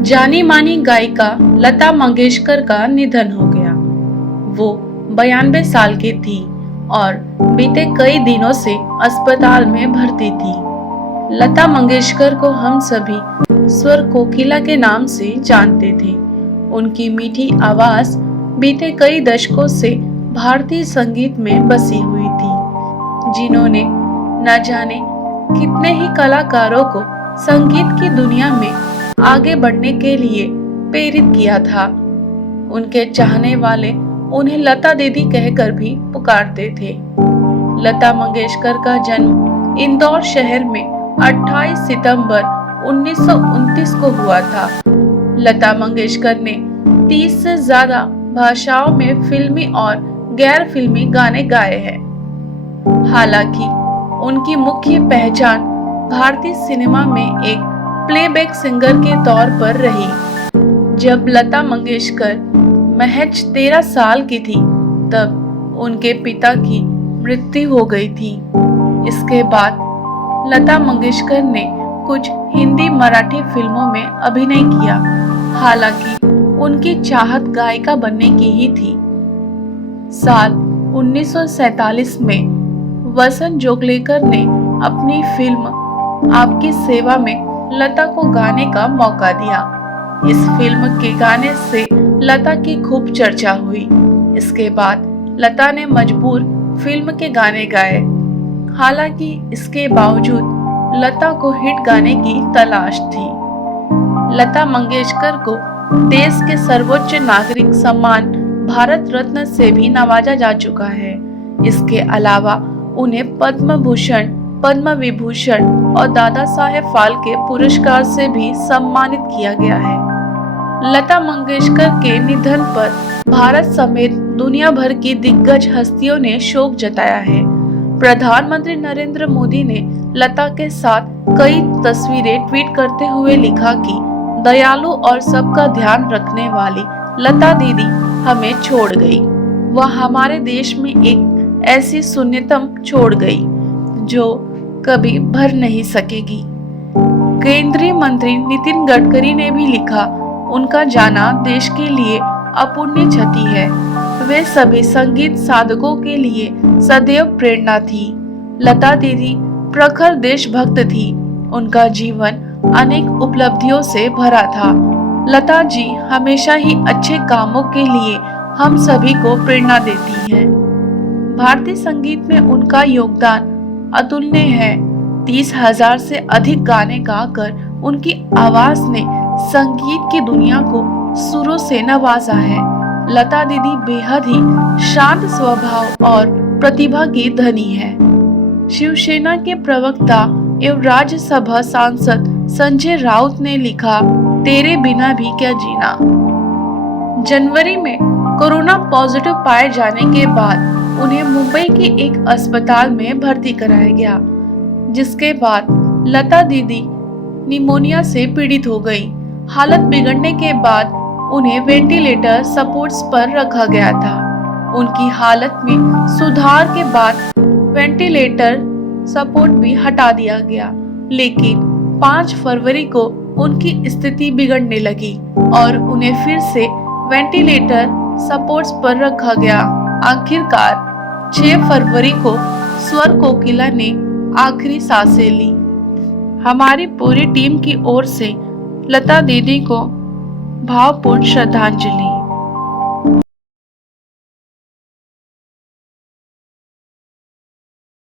जानी मानी गायिका लता मंगेशकर का निधन हो गया। वो 92 साल की थी और बीते कई दिनों से अस्पताल में भर्ती थी। लता मंगेशकर को हम सभी स्वर कोकिला के नाम से जानते थे। उनकी मीठी आवाज बीते कई दशकों से भारतीय संगीत में बसी हुई थी, जिन्होंने न जाने कितने ही कलाकारों को संगीत की दुनिया में आगे बढ़ने के लिए प्रेरित किया था। उनके चाहने वाले उन्हें लता दीदी कहकर भी पुकारते थे। लता मंगेशकर का जन्म इंदौर शहर में 28 सितंबर 1929 को हुआ था। लता मंगेशकर ने 30 से ज्यादा भाषाओं में फिल्मी और गैर फिल्मी गाने गाए हैं। हालांकि उनकी मुख्य पहचान भारतीय सिनेमा में एक प्लेबैक सिंगर के तौर पर रही। जब लता मंगेशकर महज 13 साल की थी, तब उनके पिता की मृत्यु हो गई थी। इसके बाद लता मंगेशकर ने कुछ हिंदी मराठी फिल्मों में अभिनय किया। हालांकि उनकी चाहत गायिका बनने की ही थी। साल 1947 में वसंत जोगलेकर ने अपनी फिल्म आपकी सेवा में लता को गाने का मौका दिया। इस फिल्म के गाने से लता की खूब चर्चा हुई। इसके बाद लता ने मजबूर फिल्म के गाने गाए। हालांकि इसके बावजूद लता को हिट गाने की तलाश थी। लता मंगेशकर को देश के सर्वोच्च नागरिक सम्मान भारत रत्न से भी नवाजा जा चुका है। इसके अलावा उन्हें पद्म भूषण, पद्म विभूषण और दादा साहेब फाल्के पुरस्कार से भी सम्मानित किया गया है। लता मंगेशकर के निधन पर भारत समेत दुनिया भर की दिग्गज हस्तियों ने शोक जताया है। प्रधानमंत्री नरेंद्र मोदी ने लता के साथ कई तस्वीरें ट्वीट करते हुए लिखा कि दयालु और सबका ध्यान रखने वाली लता दीदी हमें छोड़ गई। वह हमारे देश में एक ऐसी शून्यतम छोड़ गई जो कभी भर नहीं सकेगी। केंद्रीय मंत्री नितिन गडकरी ने भी लिखा, उनका जाना देश के लिए अपूर्णीय क्षति है। वे सभी संगीत साधकों के लिए सदैव प्रेरणा थी। लता दीदी प्रखर देशभक्त थी। उनका जीवन अनेक उपलब्धियों से भरा था। लता जी हमेशा ही अच्छे कामों के लिए हम सभी को प्रेरणा देती हैं। भारतीय संगीत में उनका योगदान अतुलनीय है। 30,000 से अधिक गाने गाकर उनकी आवाज ने संगीत की दुनिया को सुरों से नवाजा है। लता दीदी बेहद ही शांत स्वभाव और प्रतिभा की धनी है। शिवसेना के प्रवक्ता एवं राज्यसभा सांसद संजय राउत ने लिखा, तेरे बिना भी क्या जीना। जनवरी में कोरोना पॉजिटिव पाए जाने के बाद उन्हें मुंबई के एक अस्पताल में भर्ती कराया गया, जिसके बाद लता दीदी निमोनिया से पीड़ित हो गई। हालत बिगड़ने के बाद उन्हें वेंटिलेटर सपोर्ट्स पर रखा गया था। उनकी हालत में सुधार के बाद वेंटिलेटर सपोर्ट भी हटा दिया गया, लेकिन 5 फरवरी को उनकी स्थिति बिगड़ने लगी और उन्हें फिर से वेंटिलेटर सपोर्ट्स पर रखा गया। आखिरकार 6 फरवरी को स्वर कोकिला ने आखिरी सांसें ली। हमारी पूरी टीम की ओर से लता दीदी को भावपूर्ण श्रद्धांजलि।